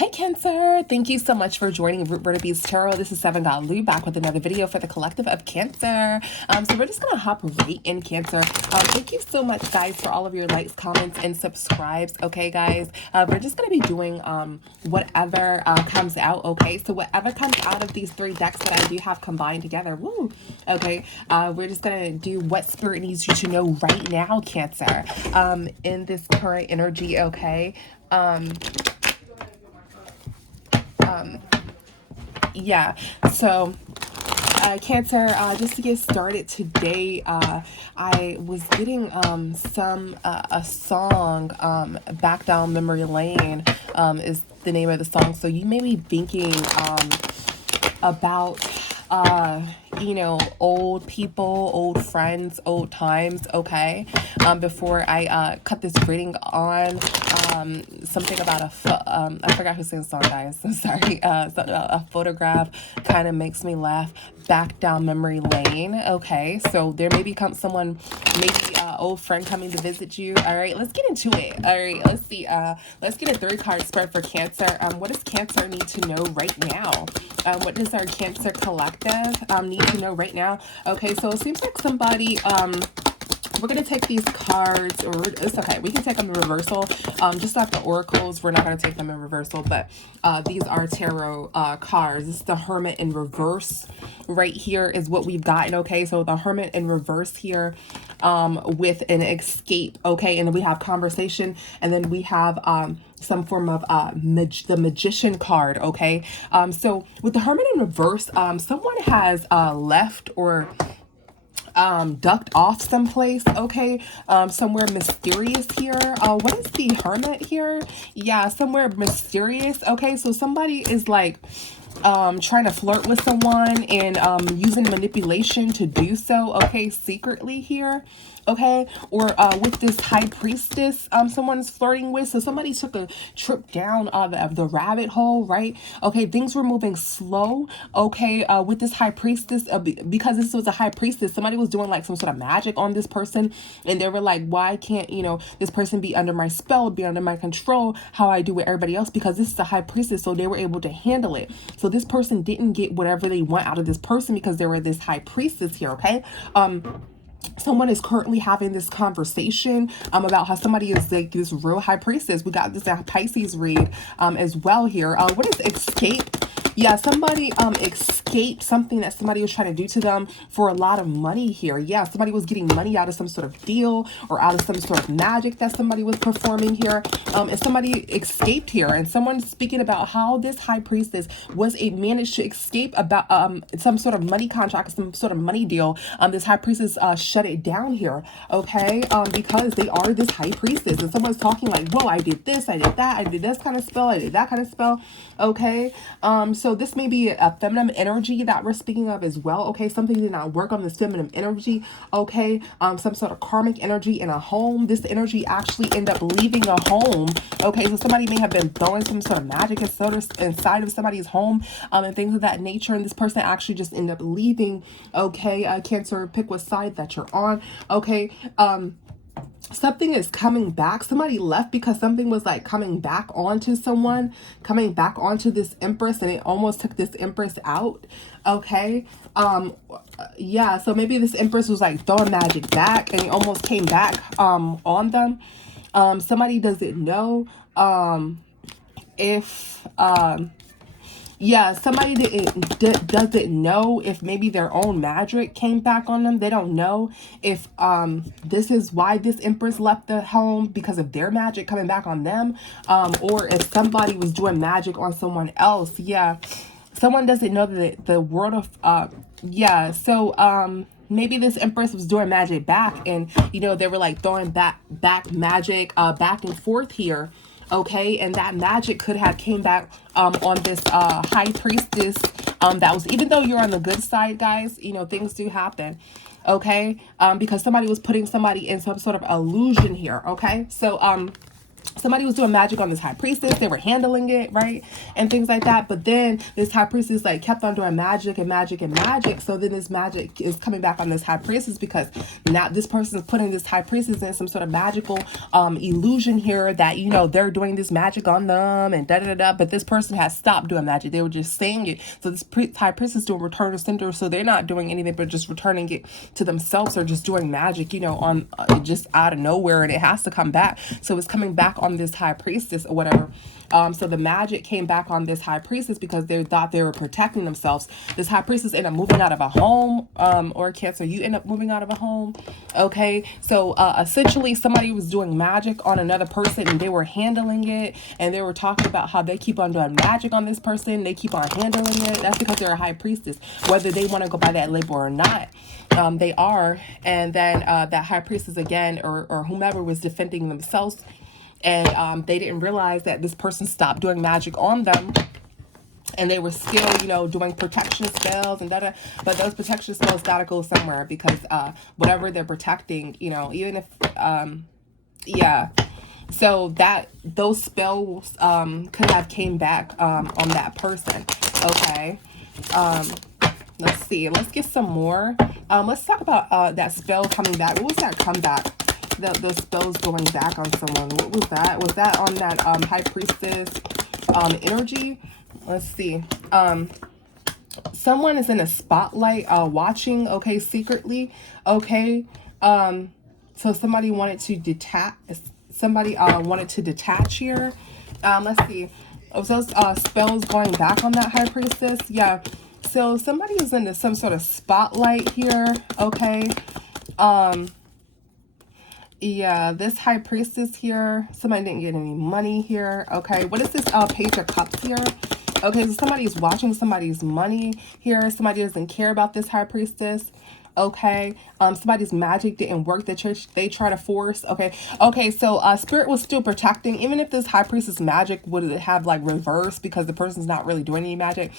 Hi Cancer, thank you so much for joining Root Vertibe's Tarot. This is Seven God Lou back with another video for the collective of Cancer. So we're just gonna hop right in, Cancer. Thank you so much, guys, for all of your likes, comments, and subscribes. Okay, guys, we're just gonna be doing whatever comes out. Okay, so whatever comes out of these three decks that I do have combined together. Woo. Okay, we're just gonna do what Spirit needs you to know right now, Cancer. In this current energy. Okay. Yeah, so Cancer, just to get started today, I was getting a song, Back Down Memory Lane, is the name of the song. So you may be thinking about you know, old people, old friends, old times. Okay, before I cut this reading on, something about I forgot who sings the song, guys. I'm sorry. Something about a photograph kind of makes me laugh. Back down memory lane. Okay, so there may be someone, maybe old friend coming to visit you. All right, let's get into it. All right, let's see. Let's get a 3-card spread for Cancer. What does Cancer need to know right now? What does our Cancer collective need to know right now? Okay, so it seems like somebody we're going to take these cards, or it's okay, we can take them in reversal. Just like the oracles, we're not going to take them in reversal, but these are tarot cards. This is the Hermit in reverse right here is what we've gotten. Okay, so the Hermit in reverse here with an escape. Okay, and then we have conversation, and then we have some form of the Magician card. Okay, so with the Hermit in reverse, someone has left or ducked off someplace. Okay, somewhere mysterious here. What is the Hermit here? Yeah, somewhere mysterious. Okay, so somebody is like trying to flirt with someone and using manipulation to do so. Okay, secretly here. Okay, or with this High Priestess someone's flirting with. So somebody took a trip down the rabbit hole, right? Okay, things were moving slow. Okay, with this High Priestess, because this was a High Priestess, somebody was doing like some sort of magic on this person, and they were like, why can't, you know, this person be under my spell, be under my control, how I do with everybody else, because this is a High Priestess, so they were able to handle it. So this person didn't get whatever they want out of this person because there were this High Priestess here. Okay, someone is currently having this conversation about how somebody is like this real High Priestess. We got this Pisces read as well here. What is escape? Yeah, somebody escaped something that somebody was trying to do to them for a lot of money here. Yeah, somebody was getting money out of some sort of deal or out of some sort of magic that somebody was performing here. And somebody escaped here. And someone's speaking about how this High Priestess managed to escape about some sort of money contract, some sort of money deal. This High Priestess shut it down here. Okay, because they are this High Priestess. And someone's talking like, whoa, I did this, I did that, I did this kind of spell, I did that kind of spell. Okay, so this may be a feminine energy that we're speaking of as well. Okay, something did not work on this feminine energy. Okay, some sort of karmic energy in a home. This energy actually ended up leaving a home. Okay, so somebody may have been throwing some sort of magic inside of somebody's home and things of that nature, and this person actually just ended up leaving. Okay, Cancer, pick what side that you're on. Okay, something is coming back. Somebody left because something was like coming back onto someone, coming back onto this Empress, and it almost took this Empress out. Okay, yeah, so maybe this Empress was like throwing magic back and it almost came back on them. Somebody doesn't know if yeah, somebody doesn't know if maybe their own magic came back on them. They don't know if this is why this Empress left the home, because of their magic coming back on them, or if somebody was doing magic on someone else. Yeah, someone doesn't know that the world of yeah, so maybe this Empress was doing magic back, and you know, they were like throwing back magic back and forth here. Okay, and that magic could have came back on this High Priestess that was, even though you're on the good side, guys, you know, things do happen. Okay, because somebody was putting somebody in some sort of illusion here. Okay, so somebody was doing magic on this high priestess. They were handling it, right? And things like that. But then this high priestess like kept on doing magic and magic and magic. So then this magic is coming back on this high priestess because now this person is putting this high priestess in some sort of magical illusion here that, you know, they're doing this magic on them and da-da-da-da. But this person has stopped doing magic. They were just saying it. So this high priestess doing return to sender. So they're not doing anything but just returning it to themselves or just doing magic, you know, on just out of nowhere. And it has to come back. So it's coming back on this high priestess or whatever. So the magic came back on this high priestess because they thought they were protecting themselves. This high priestess ended up moving out of a home, or Cancer, you end up moving out of a home. Okay. So essentially somebody was doing magic on another person and they were handling it, and they were talking about how they keep on doing magic on this person. They keep on handling it. That's because they're a high priestess, whether they want to go by that label or not. They are. And then that high priestess again, or whomever was defending themselves, and they didn't realize that this person stopped doing magic on them, and they were still, you know, doing protection spells and that. But those protection spells gotta go somewhere because whatever they're protecting, you know, even if yeah. So that those spells could have came back on that person. Okay. Let's see. Let's get some more. Let's talk about that spell coming back. What was that comeback? The spells going back on someone. What was that? Was that on that high priestess energy? Let's see. Someone is in a spotlight watching, okay, secretly. Okay. So somebody wanted to detach. Somebody wanted to detach here. Let's see. Was those spells going back on that high priestess? Yeah. So somebody is in some sort of spotlight here. Okay. Yeah, this high priestess here, somebody didn't get any money here. Okay, what is this page of cups here? Okay, so somebody is watching somebody's money here. Somebody doesn't care about this high priestess. Okay, somebody's magic didn't work. They try to force. Okay, so spirit was still protecting, even if this high priestess magic would have like reversed because the person's not really doing any magic.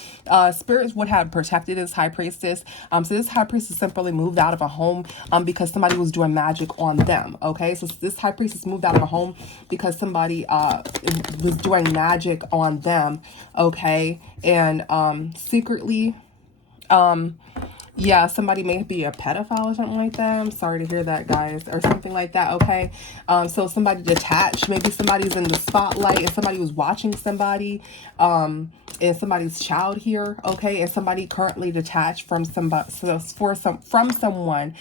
Spirits would have protected this high priestess. So this high priestess simply moved out of a home because somebody was doing magic on them. Okay, so this high priestess moved out of a home because somebody was doing magic on them. Okay, and secretly, yeah, somebody may be a pedophile or something like that. I'm sorry to hear that, guys, or something like that. Okay, so somebody detached. Maybe somebody's in the spotlight and somebody was watching somebody, and somebody's child here. Okay, and somebody currently detached from somebody, from someone.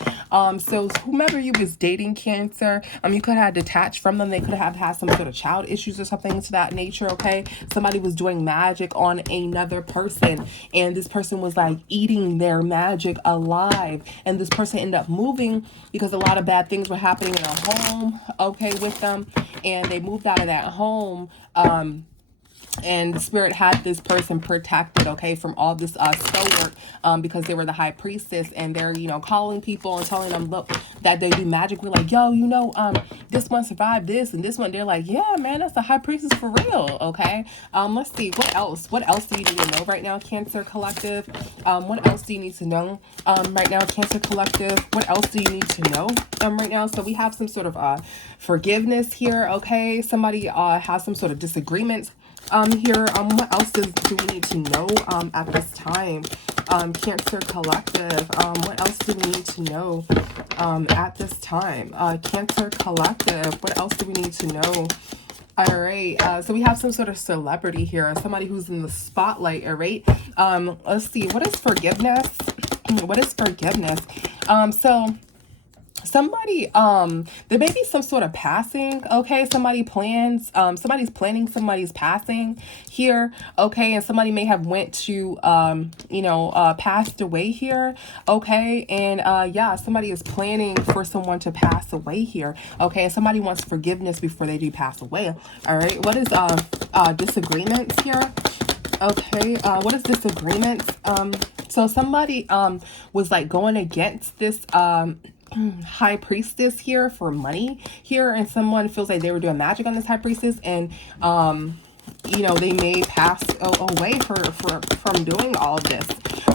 So whomever you was dating, Cancer, you could have detached from them. They could have had some sort of child issues or something to that nature. Okay, somebody was doing magic on another person, and this person was like eating their magic alive, and this person ended up moving because a lot of bad things were happening in a home, okay, with them, and they moved out of that home. And the spirit had this person protected, okay, from all this spell work, because they were the high priestess, and they're, you know, calling people and telling them, look, that they do magic. We're like, yo, you know, this one survived this and this one. They're like, yeah, man, that's the high priestess for real. Okay. Let's see, what else do you need to know right now, Cancer Collective? What else do you need to know right now, Cancer Collective? What else do you need to know right now? So we have some sort of forgiveness here. Okay, somebody has some sort of disagreements here. What else do we need to know at this time, Cancer Collective? What else do we need to know at this time, Cancer Collective? What else do we need to know? All right, so we have some sort of celebrity here, somebody who's in the spotlight. All right, let's see, what is forgiveness? What is forgiveness? So somebody, there may be some sort of passing. Okay, somebody's planning somebody's passing here. Okay, and somebody may have went to passed away here. Okay, and yeah, somebody is planning for someone to pass away here. Okay, and somebody wants forgiveness before they do pass away. All right, what is disagreements here? Okay, what is disagreements? So somebody was like going against this high priestess here for money here, and someone feels like they were doing magic on this high priestess, and they may pass away from doing all of this.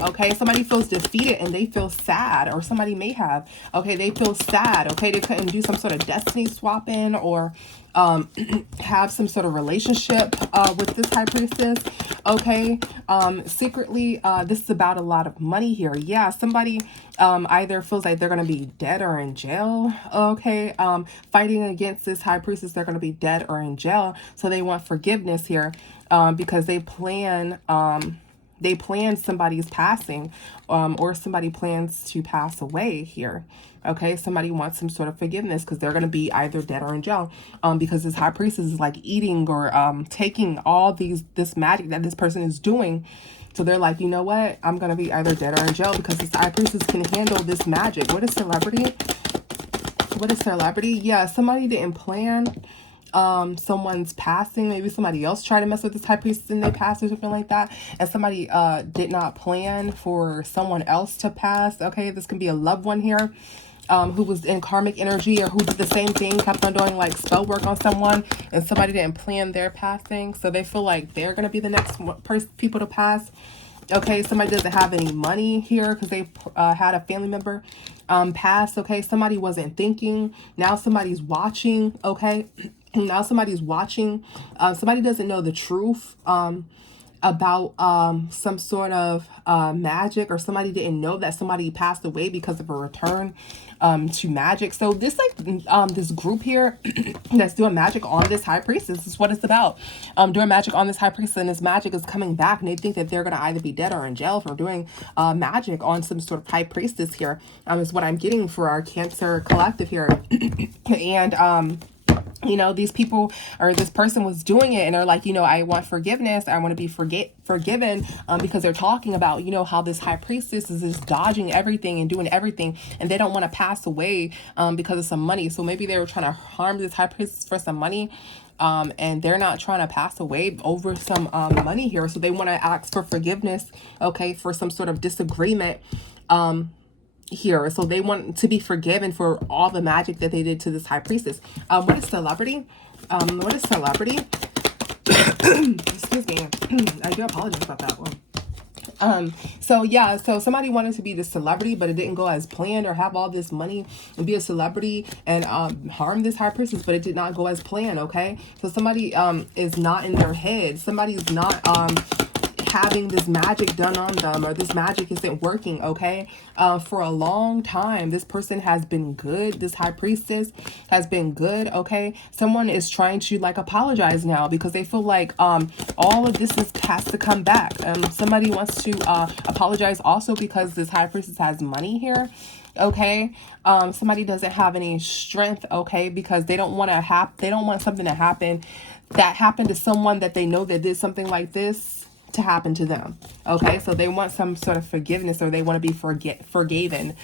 Okay, somebody feels defeated and they feel sad, or somebody may have, okay, they feel sad. Okay, they couldn't do some sort of destiny swapping, or have some sort of relationship with this high priestess. Okay, secretly, this is about a lot of money here. Yeah, somebody either feels like they're gonna be dead or in jail. Okay, fighting against this high priestess, they're gonna be dead or in jail, so they want forgiveness here, because they plan somebody's passing, or somebody plans to pass away here. Okay, somebody wants some sort of forgiveness because they're going to be either dead or in jail, because this high priestess is like eating or taking all this magic that this person is doing. So they're like, you know what, I'm going to be either dead or in jail because this high priestess can handle this magic. What is celebrity? What is celebrity? Yeah, somebody didn't plan someone's passing. Maybe somebody else tried to mess with this high priestess and they passed or something like that, and somebody did not plan for someone else to pass. Okay, this can be a loved one here, who was in karmic energy or who did the same thing, kept on doing like spell work on someone, and somebody didn't plan their passing, so they feel like they're gonna be the next people to pass. Okay, somebody doesn't have any money here because they had a family member pass. Okay, somebody wasn't thinking, now somebody's watching. Okay, now somebody's watching. Somebody doesn't know the truth about some sort of magic, or somebody didn't know that somebody passed away because of a return to magic. So this this group here that's doing magic on this high priestess, this is what it's about. Doing magic on this high priestess, and this magic is coming back, and they think that they're going to either be dead or in jail for doing magic on some sort of high priestess here, is what I'm getting for our Cancer collective here. And you know, these people or this person was doing it and they're like, you know, I want forgiveness. I want to be forgiven, because they're talking about, you know, how this high priestess is just dodging everything and doing everything, and they don't want to pass away because of some money. So maybe they were trying to harm this high priestess for some money, and they're not trying to pass away over some money here. So they want to ask for forgiveness, okay, for some sort of disagreement here. So they want to be forgiven for all the magic that they did to this high priestess. What is celebrity? What is celebrity? Excuse me. I do apologize about that one. So yeah, so somebody wanted to be the celebrity, but it didn't go as planned, or have all this money and be a celebrity and harm this high priestess, but it did not go as planned. Okay, so somebody is not in their head. Somebody's not having this magic done on them, or this magic isn't working. Okay, for a long time this person has been good, this high priestess has been good. Okay, someone is trying to like apologize now because they feel like all of this has to come back. Somebody wants to apologize also because this high priestess has money here. Okay, somebody doesn't have any strength. Okay, because they don't want something to happen that happened to someone that they know that did something like this to happen to them. Okay, so they want some sort of forgiveness, or they want to be forgiven.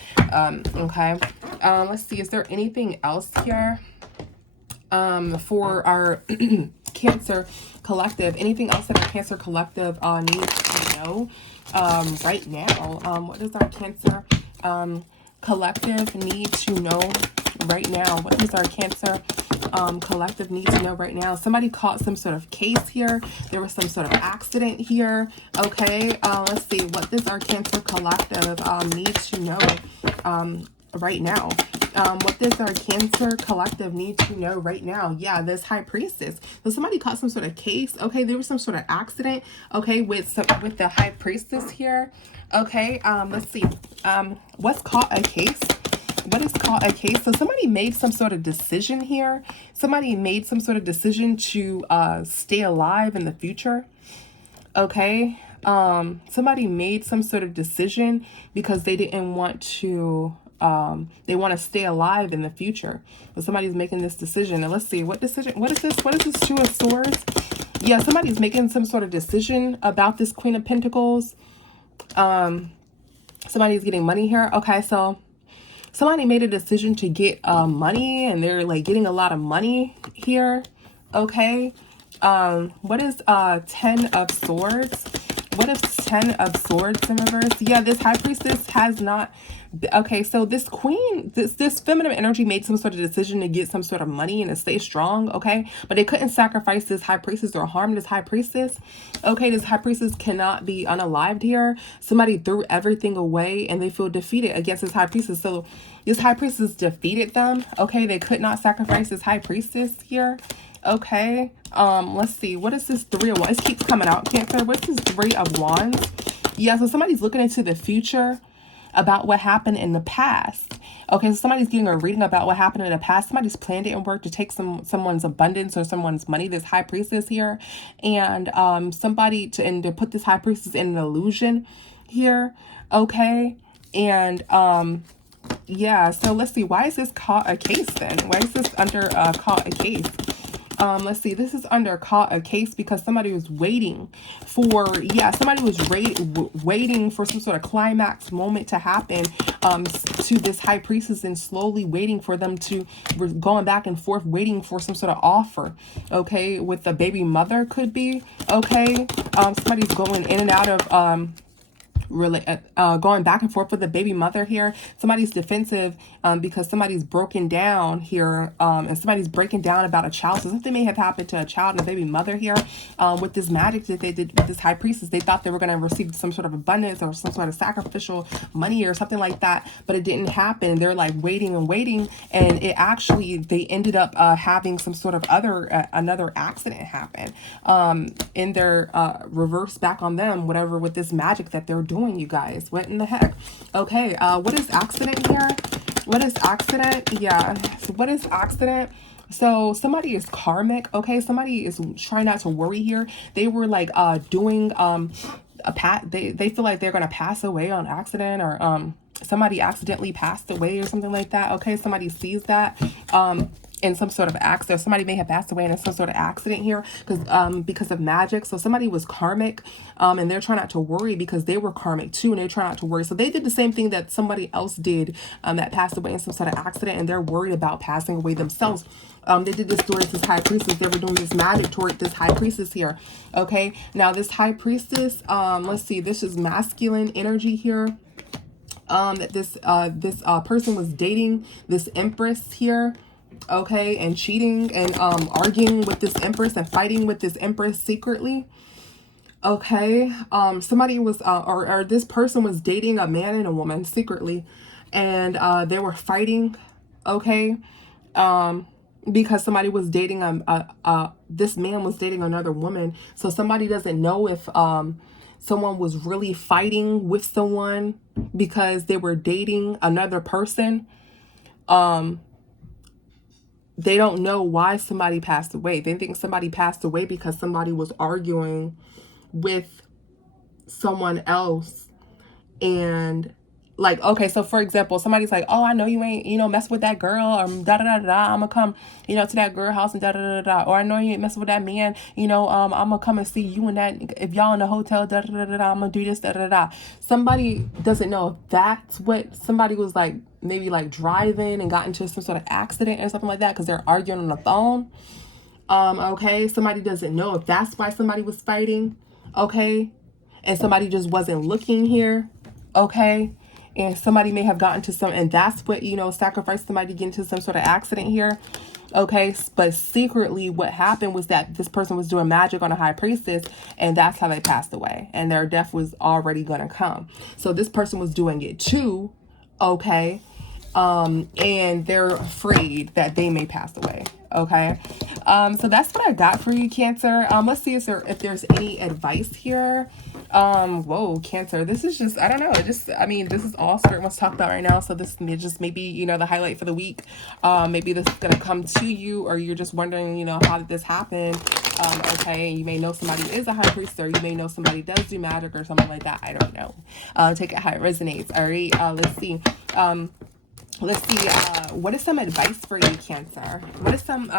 Okay, let's see, is there anything else here for our Cancer collective? Anything else that our Cancer collective needs to know right now? What does our Cancer collective need to know right now? What does our Cancer collective need to know right now? Somebody caught some sort of case here. There was some sort of accident here. Okay, let's see, what does our Cancer collective need to know right now? What does our Cancer collective need to know right now? Yeah, this high priestess. So somebody caught some sort of case. Okay, there was some sort of accident. Okay, with the high priestess here. Okay, let's see. What's caught a case? What is called a case? So somebody made some sort of decision here. Somebody made some sort of decision to stay alive in the future. Okay. Somebody made some sort of decision because they didn't want to, they want to stay alive in the future. But somebody's making this decision. And let's see, what decision, what is this? What is this Two of Swords? Yeah, somebody's making some sort of decision about this Queen of Pentacles. Somebody's getting money here. Okay, so somebody made a decision to get money, and they're like getting a lot of money here. Okay, what is 10 of Swords? What if 10 of Swords in reverse? Yeah, this High Priestess has not... Okay, so this queen, this feminine energy made some sort of decision to get some sort of money and to stay strong, okay? But they couldn't sacrifice this High Priestess or harm this High Priestess. Okay, this High Priestess cannot be unalived here. Somebody threw everything away and they feel defeated against this High Priestess. So this High Priestess defeated them, okay? They could not sacrifice this High Priestess here. Okay, let's see. What is this 3 of Wands? It keeps coming out, Cancer. What's this 3 of Wands? Yeah, so somebody's looking into the future about what happened in the past. Okay, so somebody's getting a reading about what happened in the past. Somebody's planned it in work to take someone's abundance or someone's money, this High Priestess here. And somebody to put this High Priestess in an illusion here. Okay, and yeah, so let's see. Why is this caught a case then? Why is this under caught a case? Let's see, this is under caught a case because somebody was waiting for, yeah, somebody was waiting for some sort of climax moment to happen to this High Priestess, and slowly waiting for them to, going back and forth, waiting for some sort of offer, okay, with the baby mother could be, okay, somebody's going in and out of, really going back and forth with the baby mother here. Somebody's defensive because somebody's broken down here, and somebody's breaking down about a child. So something may have happened to a child and a baby mother here with this magic that they did with this High Priestess. They thought they were going to receive some sort of abundance or some sort of sacrificial money or something like that, but it didn't happen. They're like waiting and waiting, and it actually, they ended up having some sort of another accident happen in their reverse back on them, whatever, with this magic that they're doing. You guys, what in the heck? Okay, what is accident here? What is accident? Yeah, so what is accident? So somebody is karmic, okay? Somebody is trying not to worry here. They were like doing they feel like they're gonna pass away on accident, or somebody accidentally passed away or something like that. Okay, somebody sees that in some sort of accident. Somebody may have passed away in some sort of accident here because of magic. So somebody was karmic, and they're trying not to worry because they were karmic too, and they're trying not to worry. So they did the same thing that somebody else did that passed away in some sort of accident, and they're worried about passing away themselves. They did this towards this High Priestess. They were doing this magic toward this High Priestess here. Okay, now this High Priestess, let's see, this is masculine energy here. That this person was dating this Empress here. Okay, and cheating and arguing with this Empress and fighting with this Empress secretly. Okay, somebody was or this person was dating a man and a woman secretly, and they were fighting. Okay, because somebody was dating this man was dating another woman. So somebody doesn't know if someone was really fighting with someone because they were dating another person. They don't know why somebody passed away. They think somebody passed away because somebody was arguing with someone else. And like, okay, so for example, somebody's like, oh, I know you ain't, mess with that girl, or da-da-da-da, I'm gonna come, to that girl house and da-da-da-da, or I know you ain't messing with that man, I'm gonna come and see you and that, if y'all in the hotel, da-da-da-da, I'm gonna do this, da-da-da-da. Somebody doesn't know if that's what somebody was like, maybe like driving and got into some sort of accident or something like that because they're arguing on the phone. Okay, somebody doesn't know if that's why somebody was fighting, okay, and somebody just wasn't looking here, okay, and somebody may have gotten to some, and that's what, sacrificed somebody to get into some sort of accident here, okay, but secretly what happened was that this person was doing magic on a High Priestess, and that's how they passed away, and their death was already gonna come. So this person was doing it too, okay, and they're afraid that they may pass away. Okay, so that's what I got for you, Cancer. Let's see if there's any advice here. Whoa, Cancer, this is just, I don't know, this is all Spirit wants to talk about right now. So this is just maybe, the highlight for the week. Maybe this is gonna come to you, or you're just wondering, how did this happen? Okay, you may know somebody is a High Priest, or you may know somebody does do magic or something like that. I don't know. Take it how it resonates. All right, let's see. What is some advice for you, Cancer? What is some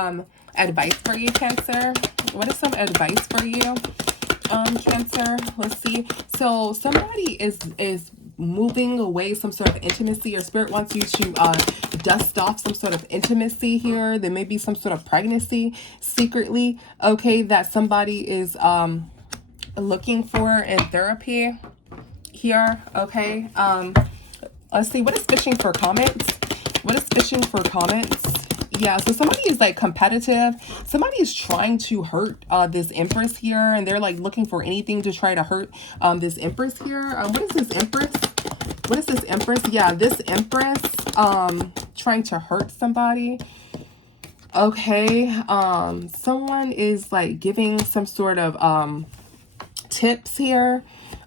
advice for you, Cancer? What is some advice for you, Cancer? Let's see. So somebody is moving away some sort of intimacy, or Spirit wants you to dust off some sort of intimacy here. There may be some sort of pregnancy secretly, okay, that somebody is looking for in therapy here. Okay. Let's see, what is fishing for comments? What is fishing for comments? Yeah, so somebody is like competitive. Somebody is trying to hurt this Empress here, and they're like looking for anything to try to hurt this Empress here. What is this Empress? What is this Empress? Yeah, this Empress trying to hurt somebody. Okay, someone is like giving some sort of tips here,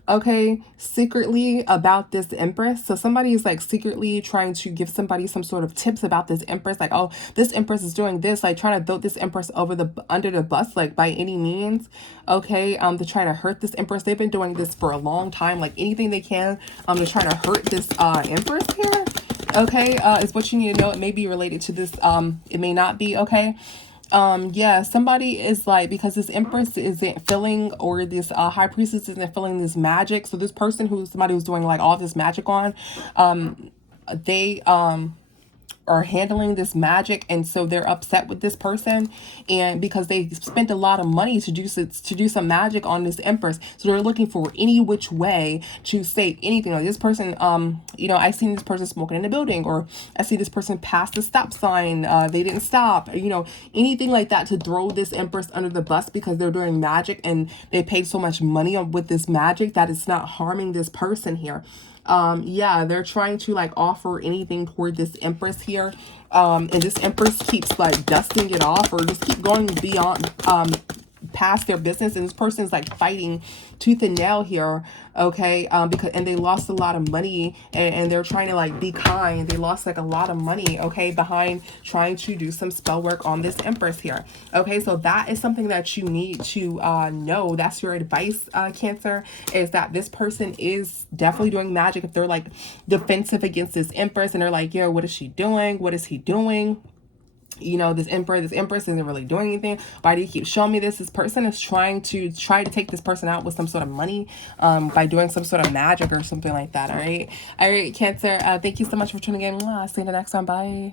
okay, secretly about this Empress. So somebody is like secretly trying to give somebody some sort of tips about this Empress, like, oh, this Empress is doing this, like trying to throw this Empress under the bus, like by any means, okay, to try to hurt this Empress. They've been doing this for a long time, like anything they can to try to hurt this Empress here. Okay, is what you need to know. It may be related to this, it may not be, okay. Yeah, somebody is like, because this Empress isn't feeling, or this High Priestess isn't feeling this magic. So this person somebody who's doing like all this magic on, they are handling this magic, and so they're upset with this person, and because they spent a lot of money to do some magic on this Empress, so they're looking for any which way to say anything. Like this person, you know, I seen this person smoking in the building, or I see this person pass the stop sign, they didn't stop, you know, anything like that to throw this Empress under the bus, because they're doing magic and they paid so much money on with this magic that it's not harming this person here. Yeah, they're trying to like offer anything toward this Empress here, and this Empress keeps like dusting it off, or just keep going beyond past their business, and this person is like fighting tooth and nail here, okay, because, and they lost a lot of money, and they're trying to like be kind. They lost like a lot of money, okay, behind trying to do some spell work on this Empress here. Okay, so that is something that you need to know. That's your advice, Cancer, is that this person is definitely doing magic. If they're like defensive against this Empress, and they're like, yo, what is she doing, what is he doing, you know, this Empress isn't really doing anything. Why do you keep showing me this? This person is trying to take this person out with some sort of money, by doing some sort of magic or something like that. All right, Cancer, thank you so much for tuning in. See you in the next one. Bye.